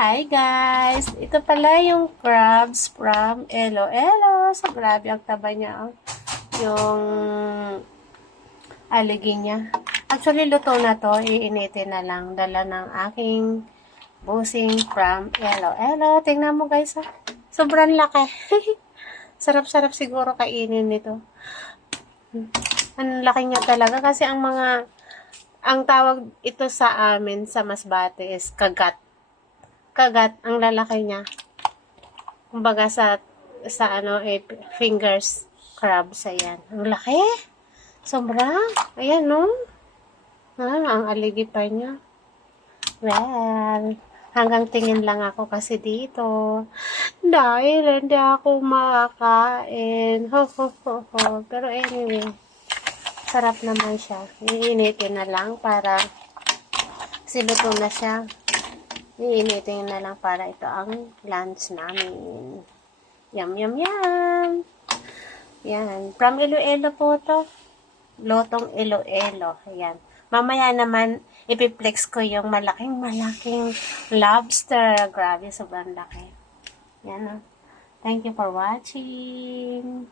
Hi guys! Ito pala yung crabs from Elo-Elo. So, grabe ang taba niya. Yung aligi niya. Actually, luto na to. Iinitin na lang. Dala ng aking busing from Elo-Elo. Tingnan mo guys. Sobrang laki. Sarap-sarap siguro kainin nito. Ang laki niya talaga kasi ang tawag ito sa amin sa Masbate is kagat. Kagat ang lalaki niya. Kumbaga sa fingers crabs ayan. Ang laki. Sobra. Ayan no. Ang aligi pa niya. Well, hanggang tingin lang ako kasi dito. Dahil hindi ako makakain. Ho, ho, ho, ho. Pero anyway, sarap naman siya. Iinitin na lang para siluto na siya. Iinitin na lang para ito ang lunch namin. Yum, yum, yum. Yan. From Elo-Elo po to. Lotong Elo-Elo. Ayan. Mamaya naman, ipiplex ko yung malaking lobster. Grabe, sobrang laki. Yan. Thank you for watching.